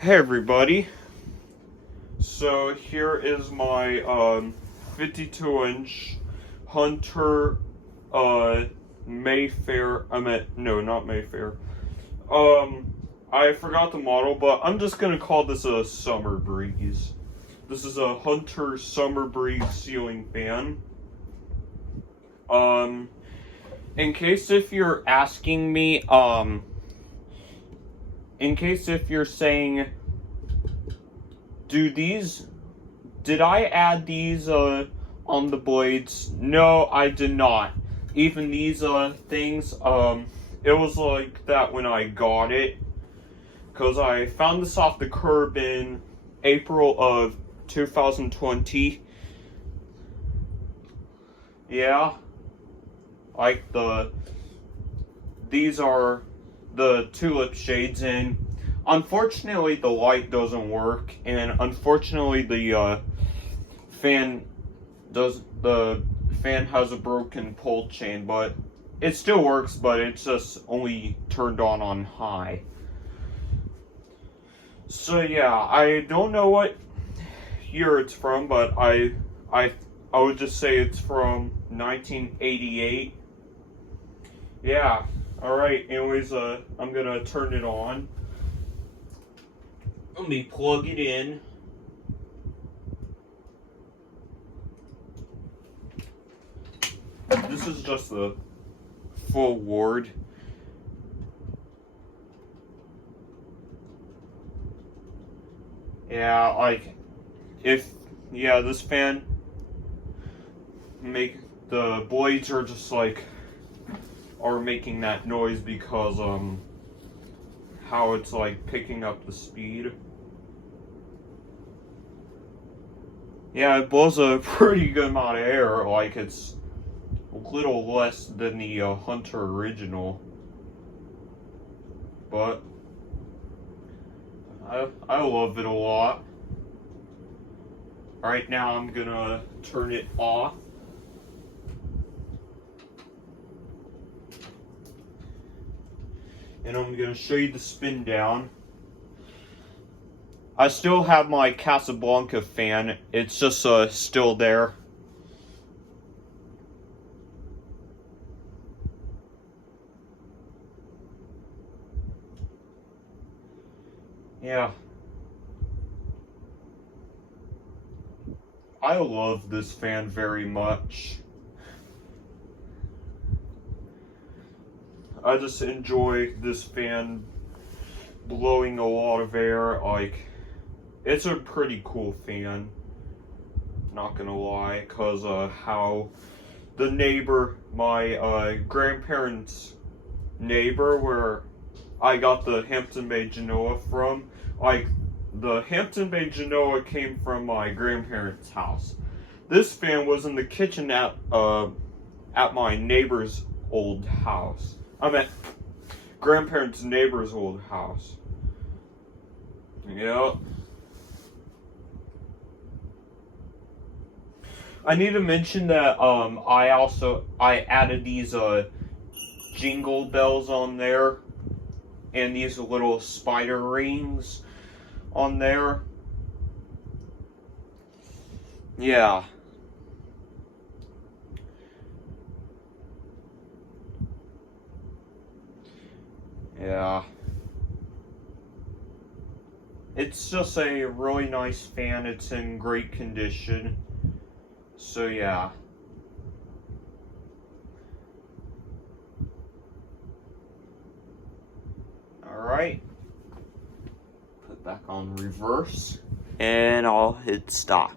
Hey everybody, so here is my 52-inch Hunter Mayfair, no, not Mayfair. I forgot the model, but I'm just gonna call this a Summer Breeze. This is a Hunter Summer Breeze ceiling fan. In case if you're asking me, in case if you're saying, did I add these on the blades? No, I did not. Even these things, it was like that when I got it, because I found this off the curb in April of 2020. Yeah, like these are the tulip shades, and unfortunately the light doesn't work, and unfortunately the fan has a broken pull chain, but it still works, but it's just only turned on high. So yeah, I don't know what year it's from, but I would just say it's from 1988. Yeah. Alright, anyways, I'm gonna turn it on. Let me plug it in. This is just the full ward. Yeah, like, this fan the blades are just like, are making that noise because, how it's like picking up the speed. Yeah, it blows a pretty good amount of air, like it's a little less than the Hunter original. But I love it a lot. Alright, now I'm gonna turn it off. And I'm gonna show you the spin down. I still have my Casablanca fan. It's just still there. Yeah. I love this fan very much. I just enjoy this fan blowing a lot of air. Like, it's a pretty cool fan, not gonna lie, cause how the neighbor, my grandparents' neighbor, where I got the Hampton Bay Genoa from, like, the Hampton Bay Genoa came from my grandparents' house. This fan was in the kitchen at my neighbor's old house. I'm at grandparents' neighbor's old house. Yep. I need to mention that I added these jingle bells on there, and these little spider rings on there. Yeah. Yeah. It's just a really nice fan. It's in great condition. So yeah. Alright. Put back on reverse. And I'll hit stop.